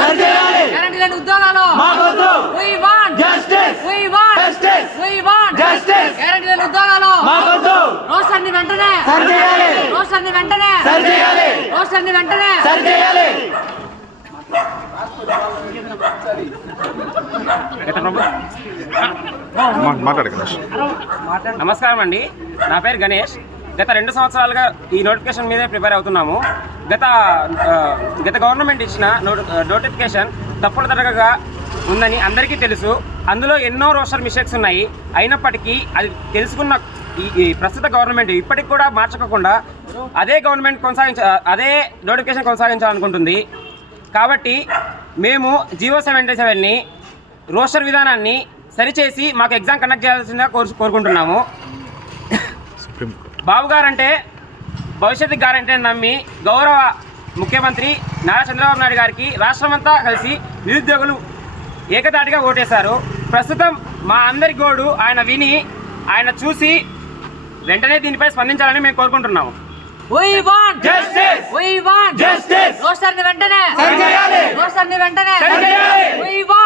Guarantee లేని ఉద్యోగాలు we want justice guarantee లేని ఉద్యోగాలు రోస్టర్ని వెంటనే నమస్కారం అండి, నా పేరు గణేష్. గత 2 సంవత్సరాలుగా ఈ నోటిఫికేషన్ మీదే ప్రిపేర్ అవుతున్నాము. గత గవర్నమెంట్ ఇచ్చిన నోటిఫికేషన్ తప్పుల తడగగా ఉందని అందరికీ తెలుసు. అందులో ఎన్నో రోస్టర్ మిస్టేక్స్ ఉన్నాయి. అయినప్పటికీ అది తెలుసుకున్న ఈ ప్రస్తుత గవర్నమెంట్ ఇప్పటికి కూడా మార్చకుండా అదే అదే నోటిఫికేషన్ కొనసాగించాలనుకుంటుంది. కాబట్టి మేము GO 77ని రోస్టర్ విధానాన్ని సరిచేసి మాకు ఎగ్జామ్ కండక్ట్ చేయాల్సిందిగా కోరుకుంటున్నాము. బాబు గారంటే భవిష్యత్తు గ్యారెంటీ అని నమ్మి గౌరవ ముఖ్యమంత్రి నారా చంద్రబాబు నాయుడు గారికి రాష్ట్రమంతా కలిసి నిరుద్యోగులు ఏకతాటిగా ఓటేశారు. ప్రస్తుతం మా అందరి గోడు ఆయన విని ఆయన చూసి వెంటనే దీనిపై స్పందించాలని మేము కోరుకుంటున్నాము. we want justice రోస్టర్ని వెంటనే we want